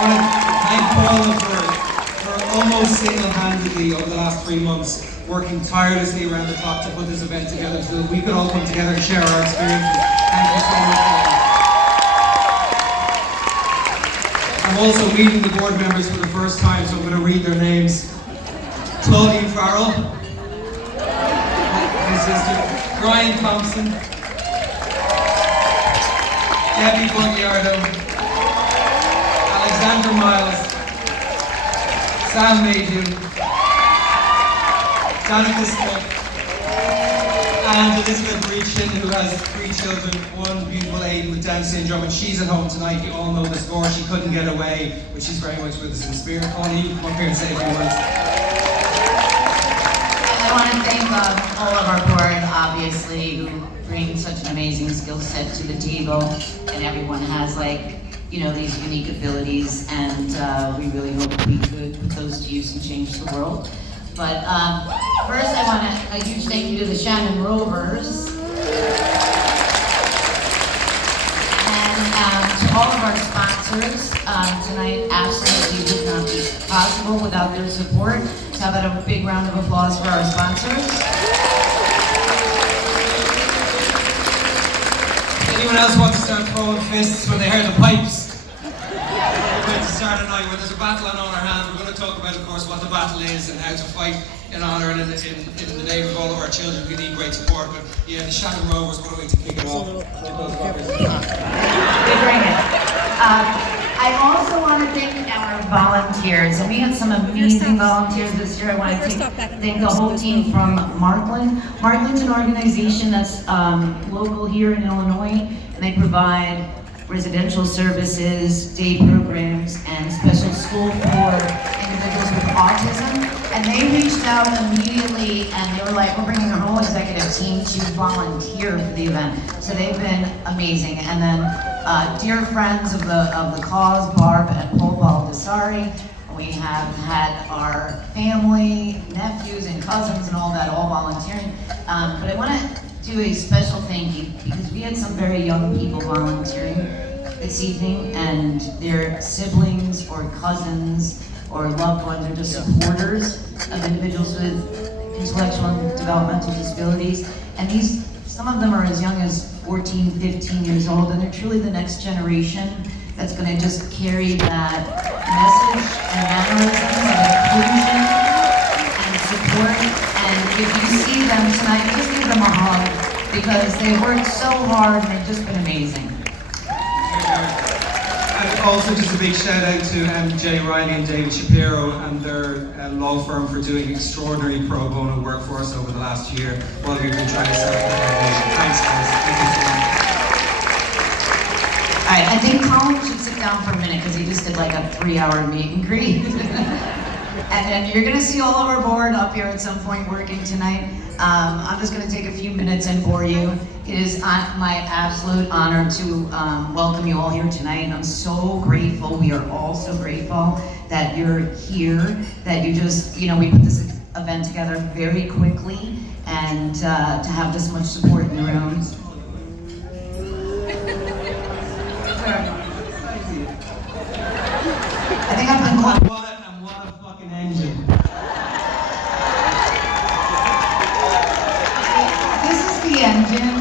want to thank Paula for almost single-handedly over the last 3 months working tirelessly around the clock to put this event together so that we could all come together and share our experiences. Thank you so much, Paula. I'm also meeting the board members for the first time, so I'm going to read their names. Claudine Farrell, my sister, Brian Thompson, Debbie Bugliardo, Alexander Miles, Sam Mayhew, Danica Smith, and Elizabeth Breachin, who has 3 children, 1 beautiful lady with Down syndrome, and she's at home tonight. You all know the score. She couldn't get away, but she's very much with us in spirit. Paula, you come up here and say a few words. I want to thank all of our board, obviously, who bring such an amazing skill set to the table, and everyone has these unique abilities, and we really hope we could put those to use and change the world. But first I want a huge thank you to the Shannon Rovers, and to all of our sponsors. Tonight absolutely would not be possible without their support. So how about a big round of applause for our sponsors? Anyone else want to start throwing fists when they hear the pipes? We're going to start a night where there's a battle on all our hands. We're going to talk about, of course, what the battle is and how to fight in honour and in the name of all of our children who need great support. But yeah, the Shannon Rovers, what a way to kick it off. We bring it. I also want to thank our volunteers, and we had some amazing volunteers this year. I want to thank the whole team from Markland. Markland's an organization that's local here in Illinois, and they provide residential services, day programs, and special school for individuals with autism. And they reached out immediately, and they were like, we're bringing our whole executive team to volunteer for the event. So they've been amazing. And then dear friends of the cause, Barb and Paul Baldessari. We have had our family, nephews and cousins and all that all volunteering. But I want to do a special thank you because we had some very young people volunteering this evening, and their siblings or cousins or loved ones are just supporters of individuals with intellectual and developmental disabilities. And some of them are as young as 14, 15 years old, and they're truly the next generation that's going to just carry that message and mannerisms of inclusion and support. And if you see them tonight, just give them a hug because they worked so hard and they've just been amazing. And also just a big shout out to Jay Riley and David Shapiro and their law firm for doing extraordinary pro bono work for us over the last year while we've been trying to set up the foundation. Thanks guys, thank you so much. All right, I think Colin should sit down for a minute because he just did like a 3-hour meet and greet. And then you're gonna see all of our board up here at some point working tonight. I'm just gonna take a few minutes and bore you. It is my absolute honor to welcome you all here tonight. I'm so grateful, we are all so grateful that you're here, that you just, we put this event together very quickly, and to have this much support in the room. I think I've been called. What a fucking engine. This is the engine,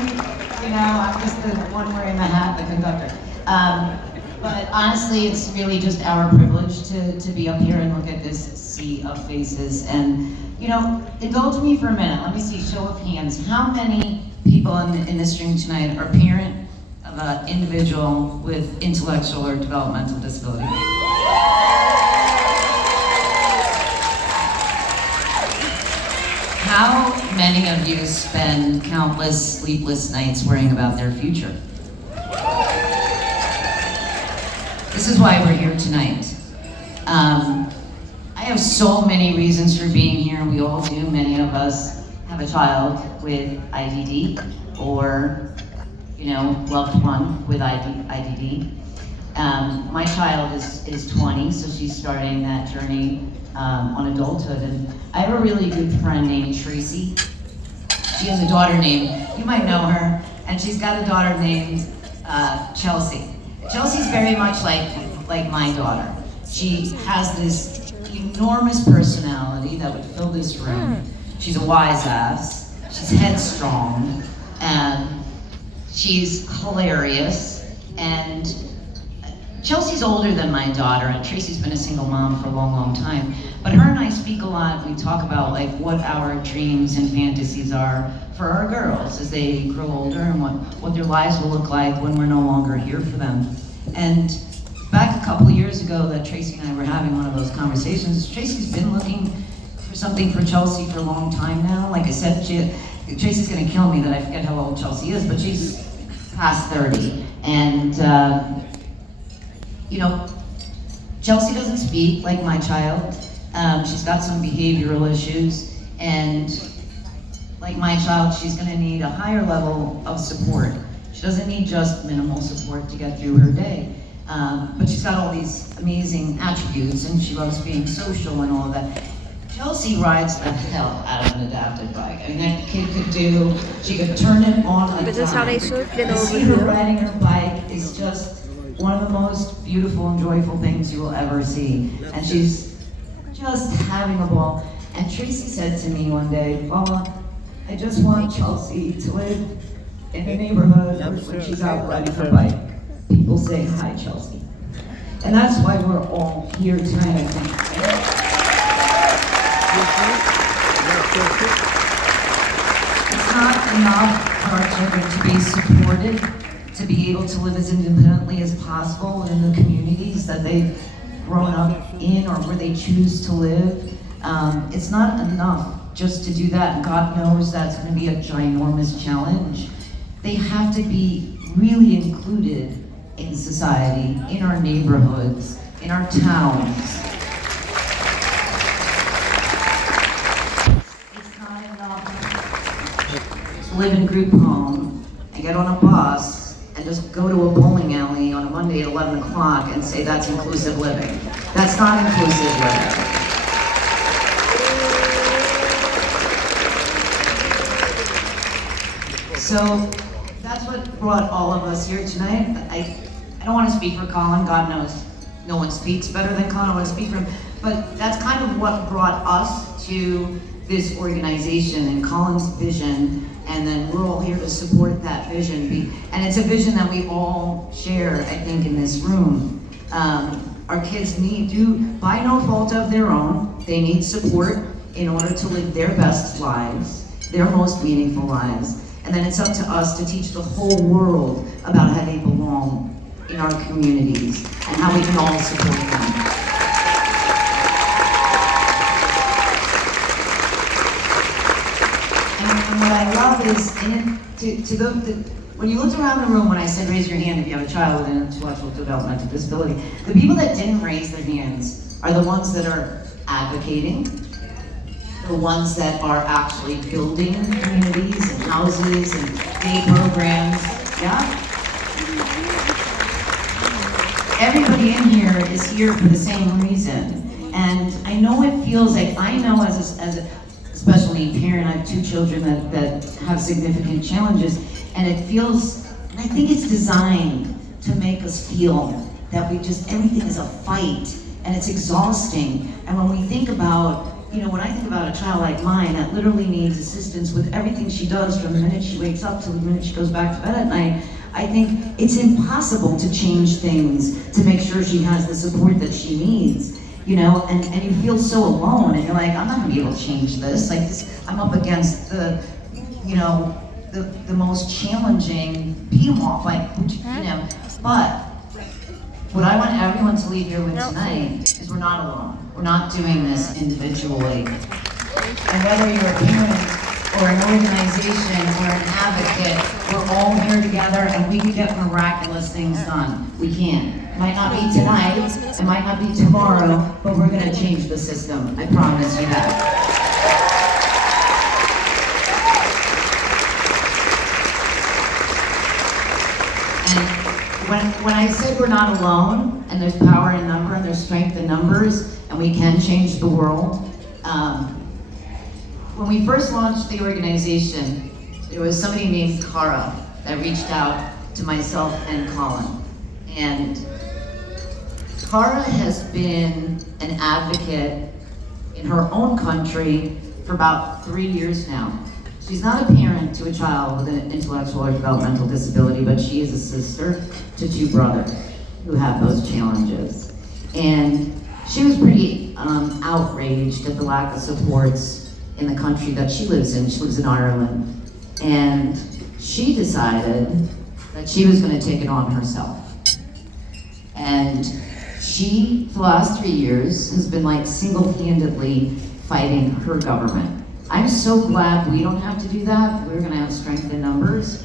I'm just the one wearing the hat, the conductor. But honestly, it's really just our privilege to be up here and look at this sea of faces. And, indulge me for a minute. Let me see, show of hands. How many people in this room tonight are parent of an individual with intellectual or developmental disability? How many of you spend countless sleepless nights worrying about their future? This is why we're here tonight. I have so many reasons for being here. We all do. Many of us have a child with IDD or, loved one with IDD. My child is 20, so she's starting that journey on adulthood. And I have a really good friend named Tracy. She has a daughter named, you might know her, and she's got a daughter named Chelsea. Chelsea's very much like my daughter. She has this enormous personality that would fill this room. She's a wise ass. She's headstrong. And she's hilarious. And Chelsea's older than my daughter, and Tracy's been a single mom for a long, long time. But her and I speak a lot. We talk about like what our dreams and fantasies are for our girls as they grow older and what their lives will look like when we're no longer here for them. And back a couple of years ago that Tracy and I were having one of those conversations, Tracy's been looking for something for Chelsea for a long time now. Like I said, Tracy's gonna kill me that I forget how old Chelsea is, but she's past 30. And you know, Chelsea doesn't speak like my child. She's got some behavioral issues, and like my child, she's gonna need a higher level of support. She doesn't need just minimal support to get through her day. But she's got all these amazing attributes, and she loves being social and all of that. Chelsea rides the hell out of an adapted bike. I mean, that kid she could turn it on a dime. To see her riding her bike is just one of the most beautiful and joyful things you will ever see. And she's just having a ball. And Tracy said to me one day, Mama, I just want Chelsea to live in a neighborhood where when she's out riding her bike, people say, hi, Chelsea. And that's why we're all here tonight, I think. It's not enough for our children to be supported, to be able to live as independently as possible in the communities that they've grown up in or where they choose to live. It's not enough just to do that, and God knows that's going to be a ginormous challenge. They have to be really included in society, in our neighborhoods, in our towns. It's not enough to live in group home and get on a bus and just go to a bowling alley on a Monday at 11 o'clock and say that's inclusive living. That's not inclusive living. So that's what brought all of us here tonight. I don't want to speak for Colin, God knows no one speaks better than Colin, I want to speak for him, but that's kind of what brought us to this organization and Colin's vision. And then we're all here to support that vision. And it's a vision that we all share, I think, in this room. Our kids by no fault of their own, they need support in order to live their best lives, their most meaningful lives. And then it's up to us to teach the whole world about how they belong in our communities and how we can all support them. And what I love is, when you looked around the room when I said raise your hand if you have a child with an intellectual developmental disability, the people that didn't raise their hands are the ones that are advocating, the ones that are actually building communities and houses and day programs, yeah? Everybody in here is here for the same reason. And I know it feels like, I know as a special need parent, I have 2 children that have significant challenges, and it feels, and I think it's designed to make us feel that everything is a fight, and it's exhausting. And when we think about, when I think about a child like mine that literally needs assistance with everything she does from the minute she wakes up till the minute she goes back to bed at night, I think it's impossible to change things to make sure she has the support that she needs. And you feel so alone, and you're like, I'm not gonna be able to change this. Like I'm up against the most challenging behemoth, but what I want everyone to leave here with tonight is we're not alone. We're not doing this individually. And whether you're a parent or an organization or an advocate, we're all here together and we can get miraculous things done. We can. It might not be tonight, it might not be tomorrow, but we're gonna change the system. I promise you that. And when I said we're not alone, and there's power in number and there's strength in numbers, and we can change the world, when we first launched the organization, there was somebody named Cara that reached out to myself and Colin. And Cara has been an advocate in her own country for about 3 years now. She's not a parent to a child with an intellectual or developmental disability, but she is a sister to 2 brothers who have those challenges. And she was pretty outraged at the lack of supports in the country that she lives in. She lives in Ireland. And she decided that she was going to take it on herself. And she, for the last 3 years, has been like single-handedly fighting her government. I'm so glad we don't have to do that. We're gonna have strength in numbers.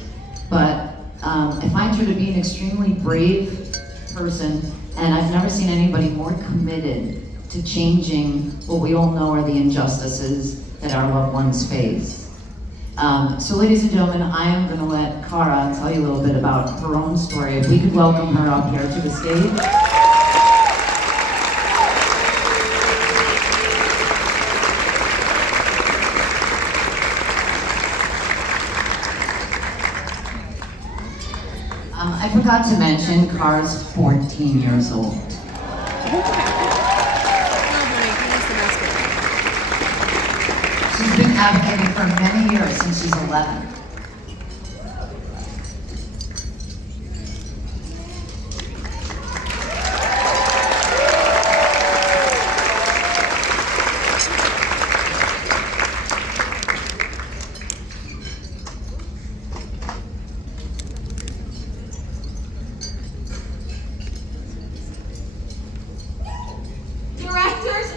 But I find her to be an extremely brave person, and I've never seen anybody more committed to changing what we all know are the injustices that our loved ones face. So ladies and gentlemen, I am gonna let Cara tell you a little bit about her own story. If we could welcome her up here to the stage. I forgot to mention, Cara's 14 years old. She's been advocating for many years, since she's 11.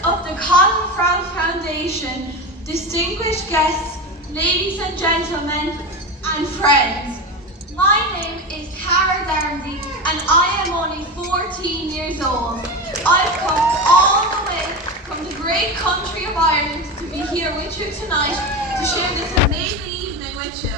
Of the Colin Froud Foundation, distinguished guests, ladies and gentlemen, and friends. My name is Cara Darmody, and I am only 14 years old. I've come all the way from the great country of Ireland to be here with you tonight to share this amazing evening with you.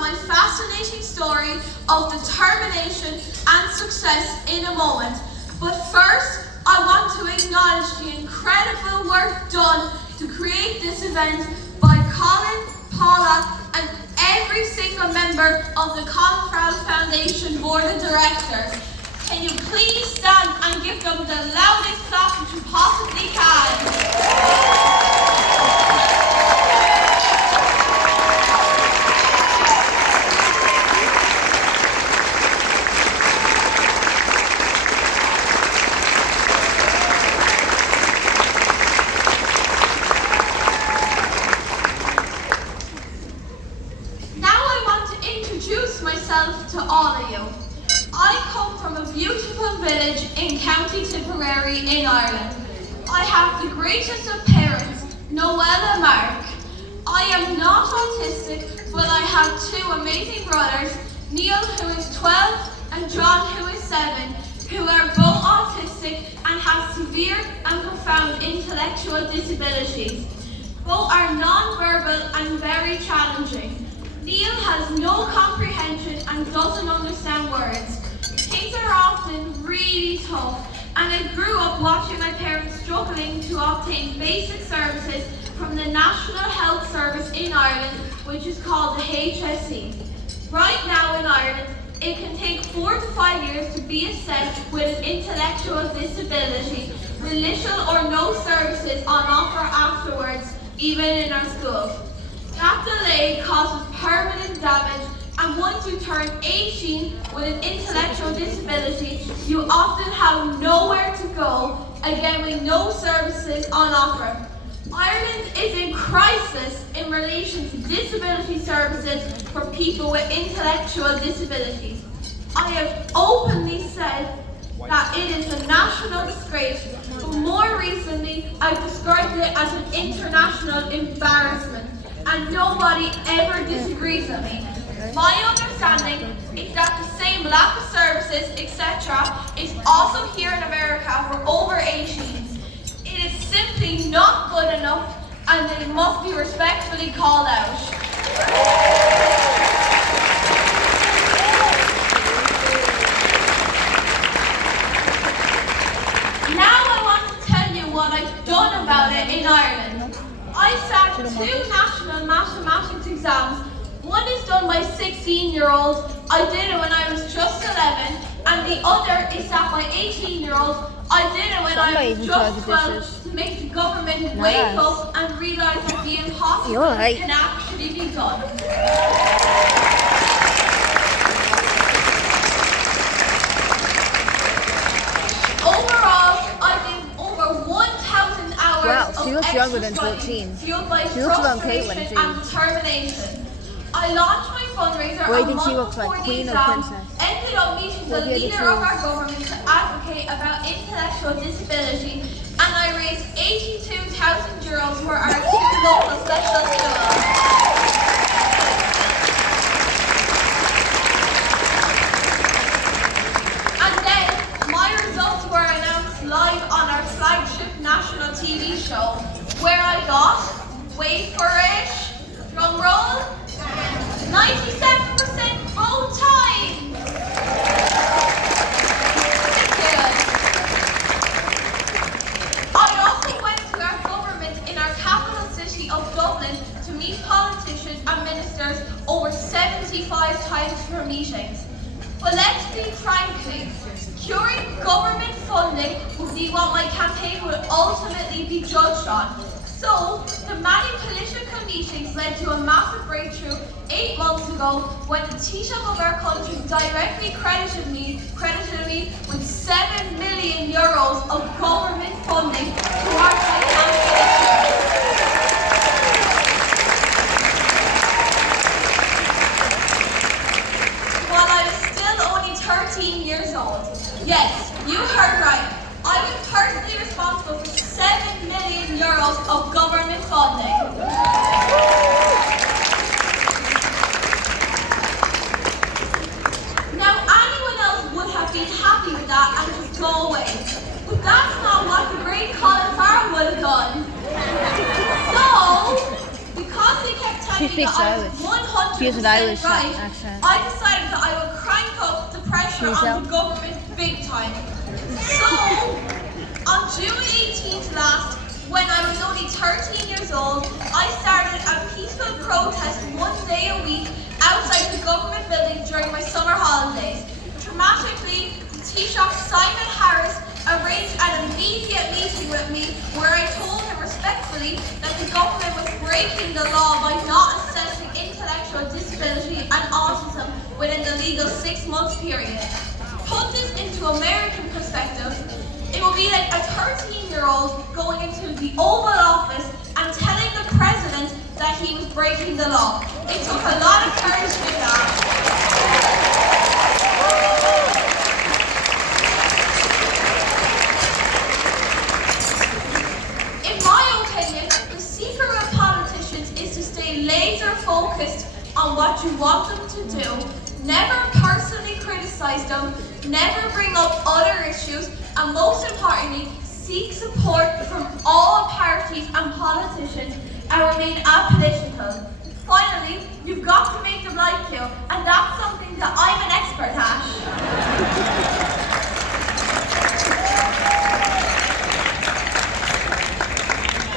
My fascinating story of determination and success in a moment. But first, I want to acknowledge the incredible work done to create this event by Colin, Paula, and every single member of the Colin Froud Foundation Board of Directors. Can you please stand and give them the loudest clap that you possibly can? To all of you. I come from a beautiful village in County Tipperary in Ireland. I have the greatest of parents, Noelle and Mark. I am not autistic, but I have 2 amazing brothers, Neil, who is 12, and John, who is 7, who are both autistic and have severe and profound intellectual disabilities. Both are non-verbal and very challenging. Neil has no comprehension and doesn't understand words. Things are often really tough, and I grew up watching my parents struggling to obtain basic services from the National Health Service in Ireland, which is called the HSE. Right now in Ireland, it can take 4 to 5 years to be assessed with an intellectual disability, with little or no services on offer afterwards, even in our schools. That delay causes permanent damage, and once you turn 18 with an intellectual disability, you often have nowhere to go, again with no services on offer. Ireland is in crisis in relation to disability services for people with intellectual disabilities. I have openly said that it is a national disgrace, but more recently I've described it as an international embarrassment. And nobody ever disagrees with me. My understanding is that the same lack of services, etc., is also here in America for over 18s. It is simply not good enough, and it must be respectfully called out. Now I want to tell you what I've done about it in Ireland. I sat 2 national mathematics exams. One is done by 16-year-olds. I did it when I was just 11. And the other is sat by 18-year-olds. I did it when I was just 12 to make the government wake up and realise that the impossible can actually be done. Overall, I did over 1,000 hours Wow, she of looks extra younger than study, 14. fueled by She looks around frustration Caitlin, too. and determination. I launched my fundraiser What do you a think she month looks like, before the queen or exam, princess? ended up meeting the What do you leader think? of our government to advocate about intellectual disability, and I raised €82,000 for our 2 local special schools. And then my results were announced live on our flagship national TV show, where I got, wait for it, drum roll, 97% vote time. Thank you. I also went to our government in our capital city of Dublin to meet politicians and ministers over 75 times for meetings. But let's be frankly, securing government funding would be what my campaign would ultimately be judged on. So, the many political meetings led to a massive breakthrough 8 months ago when the Taoiseach of our country directly credited me with €7 million of government funding towards my campaign. While I was still only 13 years old. Yes, you heard right. I was personally responsible for €7 million of government funding. Now, anyone else would have been happy with that and just go away. But that's not what the great Colin Farrell would have done. So, because they kept telling me that I was 100% right, I decided that I would crank up the pressure on the government big time. So, on June 18th last, when I was only 13 years old, I started a peaceful protest 1 day a week outside the government building during my summer holidays. Dramatically, the Taoiseach Simon Harris arranged an immediate meeting with me where I told him respectfully that the government was breaking the law by not assessing intellectual disability and autism within the legal 6 months period. Put this into American perspective, it would be like a 13-year-old going into the Oval Office and telling the president that he was breaking the law. It took a lot of courage to do that. In my opinion, the secret of politicians is to stay laser focused on what you want them to do, never personally criticize them, never bring up other issues, and most importantly, seek support from all parties and politicians and remain apolitical. Finally, you've got to make them like you, and that's something that I'm an expert at.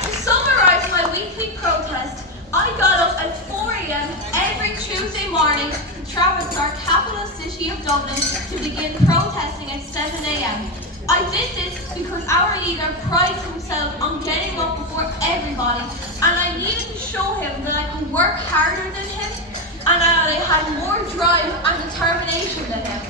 To summarize my weekly protest, I got up at 4 a.m. every Tuesday morning to travel to our capital city of Dublin to begin protesting at 7 a.m. I did this because our leader prides himself on getting up before everybody, and I needed to show him that I could work harder than him, and that I had more drive and determination than him.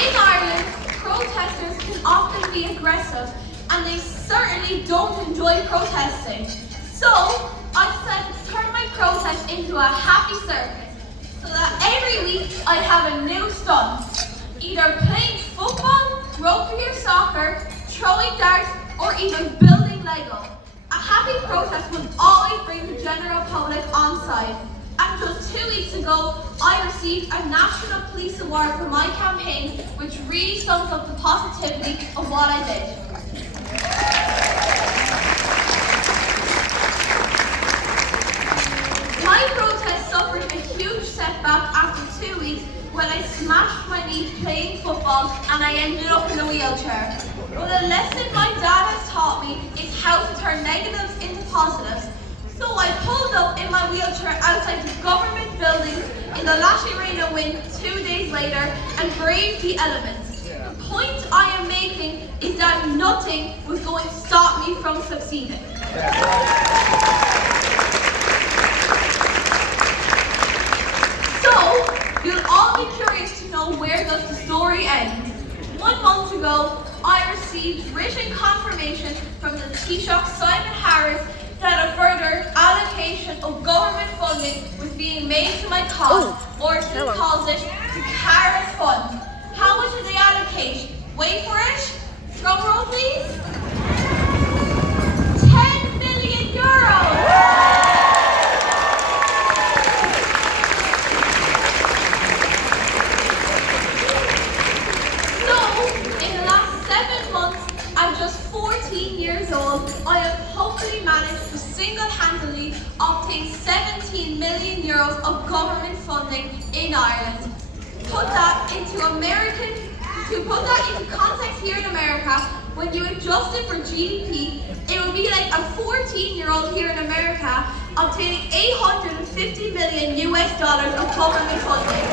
In Ireland, protesters can often be aggressive, and they certainly don't enjoy protesting. So, I decided to turn my protest into a happy circus, so that every week I'd have a new stunt. Either playing football, rugby or soccer, throwing darts, or even building Lego. A happy protest would always bring the general public on side. And just 2 weeks ago, I received a National Police Award for my campaign, which really sums up the positivity of what I did. My protest suffered a huge setback after 2 weeks when I smashed my knee playing football and I ended up in a wheelchair. Well, a lesson my dad has taught me is how to turn negatives into positives. So I pulled up in my wheelchair outside the government building in the Latte Arena wind 2 days later and braved the elements. The point I am making is that nothing was going to stop me from succeeding. So, you'll all be curious to know where does the story end. 1 month ago, I received written confirmation from the Taoiseach Simon Harris that a further allocation of government funding was being made to my cause, or as he calls it, the Harris Fund. How much did they allocate? Wait for it. Drum roll, please. 10 million euros. At just 14 years old, I have hopefully managed to single-handedly obtain 17 million euros of government funding in Ireland. To put that into context here in America, when you adjust it for GDP, it would be like a 14-year-old here in America obtaining $850 million of government funding.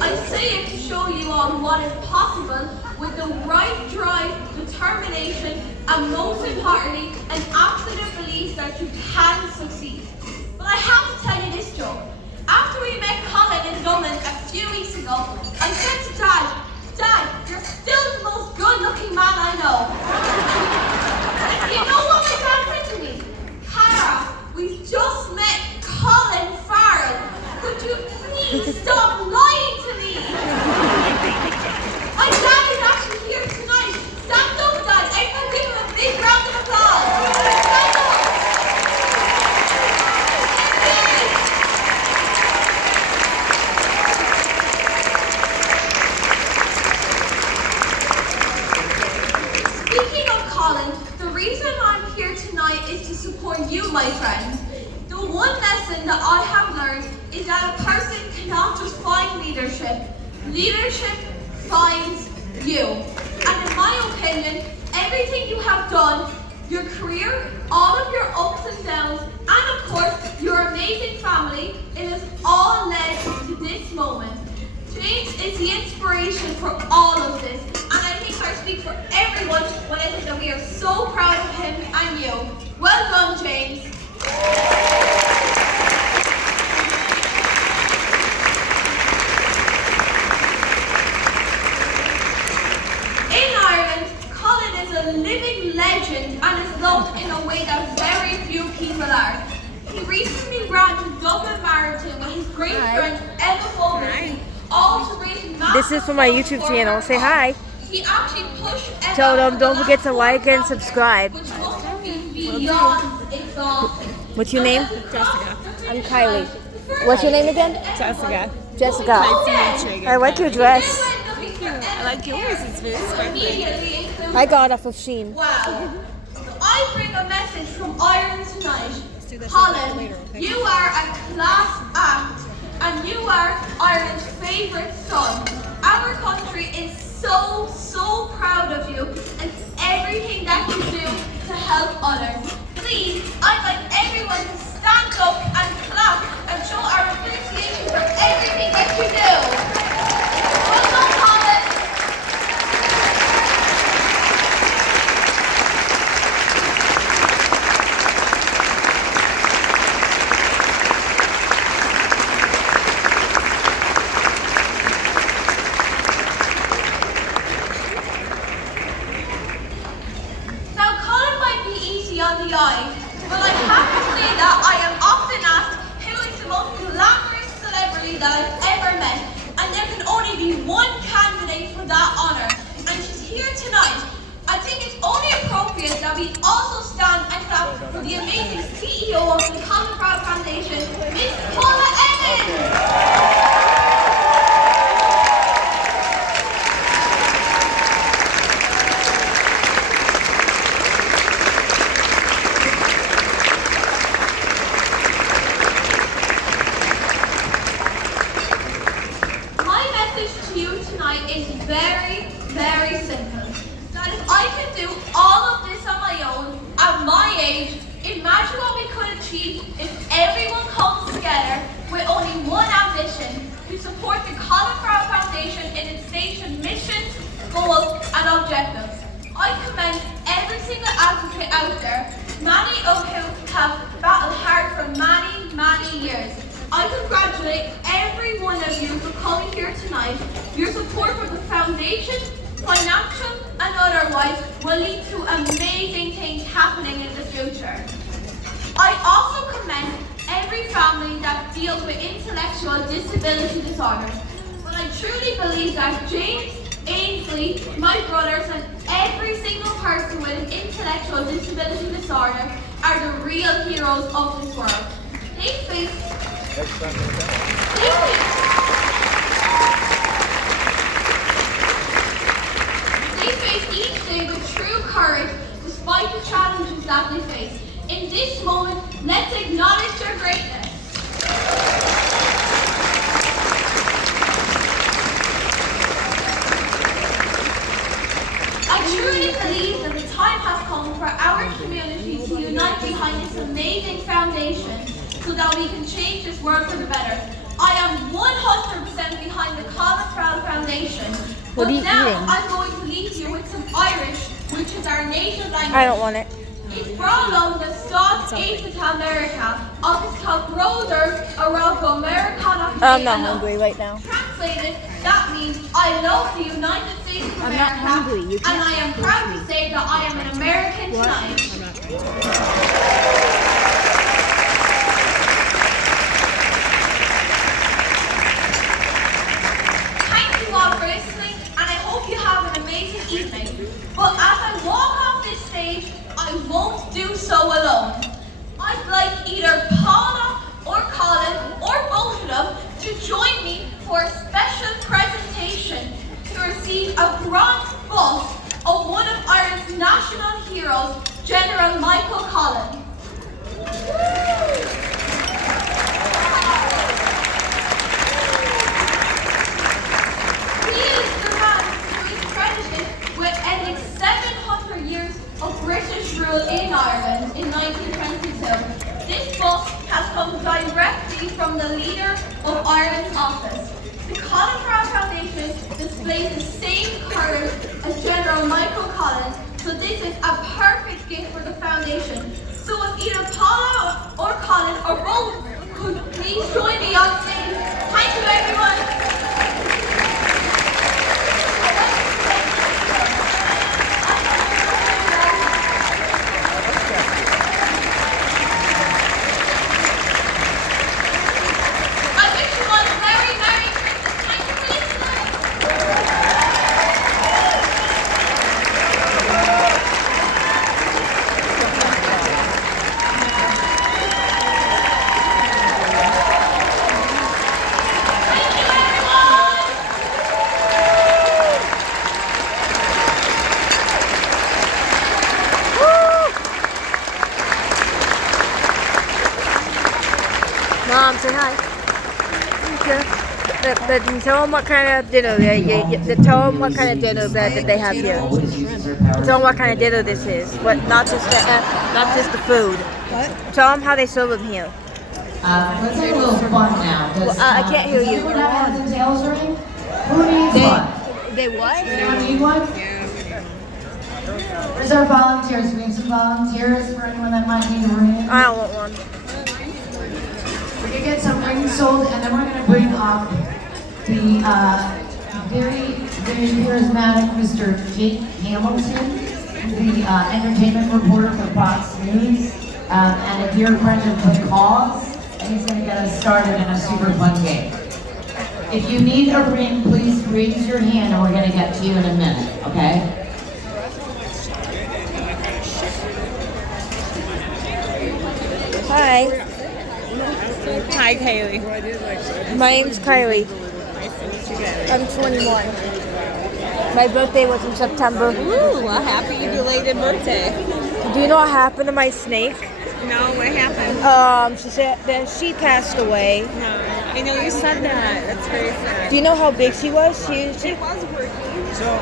I say it to show you all what is possible with the right drive, determination, and most importantly, an absolute belief that you can succeed. But I have to tell you this joke. After we met Colin in Dublin a few weeks ago, I said to Dad, you're still the most good-looking man I know. You know what my dad said to me? Cara, we just met Colin Farrell. Could you please stop lying to me? My dad is actually here tonight. Stand up, Dad. Everyone give him a big round of applause. Stand up. Speaking of Colin, the reason I'm here tonight is to support you, my friends. The one lesson that I have learned is that a person cannot just find leadership. Leadership finds you. And in my opinion, everything you have done, your career, all of your ups and downs, and of course, your amazing family, it has all led to this moment. James is the inspiration for all of this, and I think I speak for everyone when I say that we are so proud of him and you. Well done, James. In Ireland, Colin is a living legend and is loved in a way that very few people are. He recently ran the Dublin Marathon with his great friend Emma Fogarty, all to raise massive. This is for my YouTube channel. Say hi. He actually pushed Emma. Tell them don't forget to like and subscribe. Which must have been beyond exhausting. What's your name? Jessica. I'm Kylie. What's your name again? Jessica. Jessica. Nice to meet you. I like your dress. Thank you. I like yours. It's very sparkly. I got it off of Shein. Wow. I bring a message from Ireland tonight. Colin, you are a class act and you are Ireland's favourite son. Our country is so proud of you and everything that you do to help others. Please, I'd like everyone to stand up and clap and show our appreciation for everything that you do. Well done, Colin. Now, Colin might be easy on the eye, but I have to say that I am often asked who is the most glamorous celebrity that I've ever met, and there can only be one candidate for that honour, and she's here tonight. I think it's only appropriate that we also stand and clap for the amazing CEO of the Colin Farrell Foundation, Miss Paula Evans. everyone comes together with only one ambition: to support the Colin Farrell Foundation in its station missions, goals, and objectives. I commend every single advocate out there, many of whom have battled hard for many, many years. I congratulate every one of you for coming here tonight. Your support for the foundation, financial and otherwise, will lead to amazing things happening in the future. I also commend every family that deals with intellectual disability disorders. But I truly believe that James, Ainsley, my brothers, and every single person with an intellectual disability disorder are the real heroes of this world. They face each day with true courage despite the challenges that they face. In this moment, let's acknowledge their greatness. I truly believe that the time has come for our community to unite behind this amazing foundation so that we can change this world for the better. I am 100% behind the Colin Farrell Foundation. What are you now, eating? I'm going to leave you with some Irish, which is our native language. I don't want it. It's brought the South East America, agus tá brother around Americana. I'm not hungry right now. Translated, that means I love the United States of I'm America, not hungry. You and can't I am proud to say that I am an American tonight. Thank you all for listening, and I hope you have an amazing evening. But as I walk off this stage, I won't do so alone. I'd like either Paula or Colin or both of them to join me for a special presentation to receive a bronze bust of one of Ireland's national heroes, General Michael Collins. He is the man who is credited with ending 700 years of British rule in Ireland in 1922. This book has come directly from the leader of Ireland's office. The Colin Farrell Foundation displays the same courage as General Michael Collins, so this is a perfect gift for the foundation. So if either Paula or Colin or both could please join me on stage. Thank you, everyone. Mom, say hi. Okay. Tell them what kind of dinner tell them what kind of dinner that they have here. Tell them what kind of dinner this is. Not just the food. What? Tell them how they serve them here. Let's have a little fun now. I can't hear you. Does anyone have heads and tails ring? Who needs one? They what? Does anyone need one? Where's our volunteers? We need some volunteers for anyone that might need a ring. I don't want one. We're going to get some rings sold, and then we're going to bring up the very, very charismatic Mr. Jake Hamilton, the entertainment reporter for Fox News, and a dear friend of the cause, and he's going to get us started in a super fun game. If you need a ring, please raise your hand, and we're going to get to you in a minute, okay? Hi. Hi, Kaylee. My name's Kylie. I'm 21. My birthday was in September. Ooh, a happy belated birthday. Do you know what happened to my snake? No, what happened? She said that she passed away. No, I know you said that. That's very sad. Do you know how big she was? She It was working. So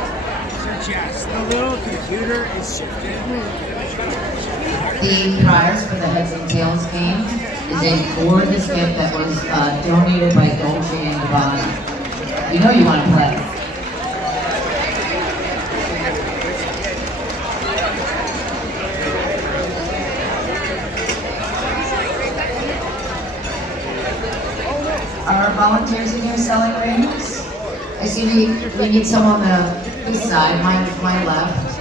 Jess, the little computer is shifted. The prize for the heads and tails game is a gorgeous gift that was donated by Dolce & Gabbana. You know you want to play. Are volunteers in here selling rings? I see we need some on this side, my left.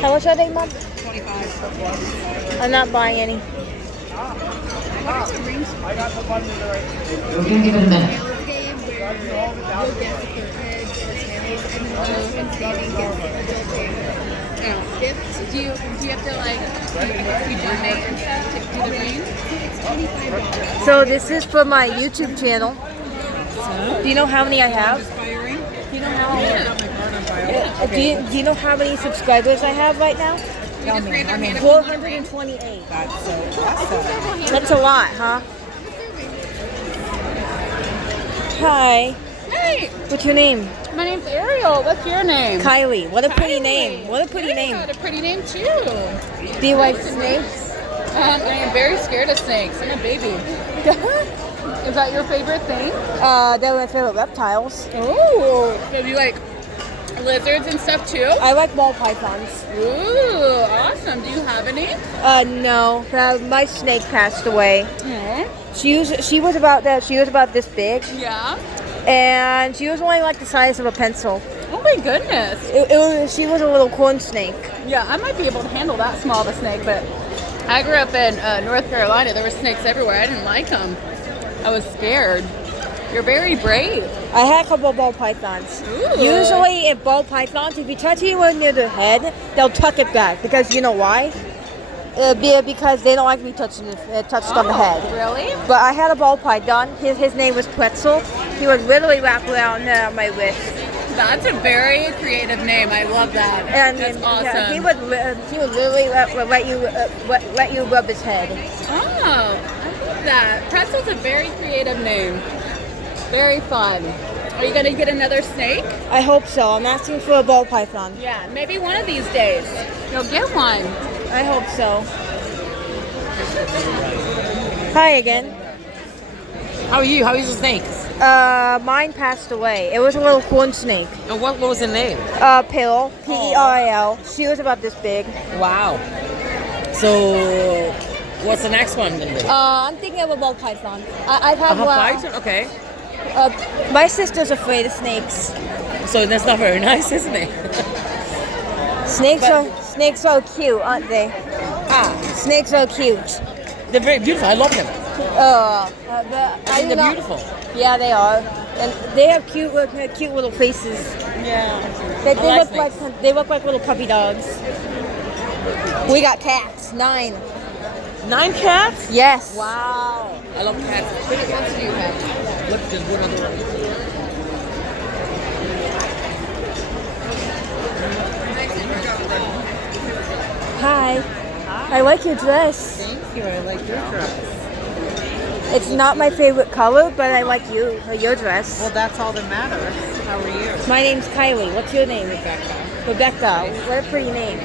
How much are they, Mom? 25. I'm not buying any. We're gonna give it a minute. Do you have to like you donate and stuff to do the ring? So this is for my YouTube channel. Do you know how many I have? Do you know how many? Do you know how many subscribers I have right now? 428. That's so awesome. That's a lot, huh? Hey, Hi. What's your name? my name's Ariel. What's your name? Kylie. What a pretty Kylie. name. What a pretty You name. got a pretty name too. Do you like snakes? I am very scared of snakes. I'm a baby. Is that your favorite thing? They're my favorite reptiles. Oh, so you like lizards and stuff too? I like ball pythons. Ooh, awesome. Do you have any? No. My snake passed away. Aw. She was about this big, Yeah. and she was only like the size of a pencil. Oh my goodness. She was a little corn snake. Yeah, I might be able to handle that small of a snake, but I grew up in North Carolina. There were snakes everywhere. I didn't like them. I was scared. You're very brave. I had a couple of ball pythons. Ooh. Usually, if ball pythons, if you touch anyone near their head, they'll tuck it back because you know why? Because they don't like to be touched on the head. Really? But I had a ball python. His name was Pretzel. He would literally wrap around my wrist. That's a very creative name. I love that. And that's awesome. yeah, he would literally let you rub his head. Oh, I love that. Pretzel's a very creative name. Very fun. Are you gonna get another snake? I hope so. I'm asking for a ball python. Yeah, maybe one of these days you'll get one. I hope so. Hi again. How are you? How is the snakes? Mine passed away. It was a little corn snake. And what was the name? Pearl. P-E-R-I-L. She was about this big. Wow. So, what's the next one gonna be? I'm thinking of a ball python. I've had A python? Okay. my sister's afraid of snakes. So that's not very nice, isn't it? Snakes are cute, aren't they? Snakes are cute. They're very beautiful. I love them. I think they're beautiful. Yeah, they are, and they have cute little faces. Yeah. They look like little puppy dogs. We got cats, 9. 9 cats? Yes. Wow. I love cats. What else do you have? Look, there's one other one. Hi. I like your dress. Thank you. I like your dress. It's not my favorite color, but I like your dress. Well, that's all that matters. How are you? My name's Kylie. What's your name? Rebecca. Rebecca. What a pretty name.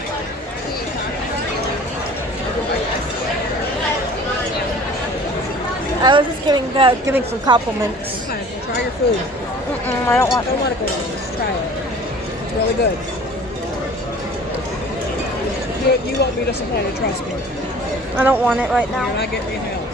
I was just giving some compliments. Try your food. I don't want. Don't let it go on. Just try it. It's really good. You want me to supply you, trust me. I don't want it right You're now. not getting inhaled.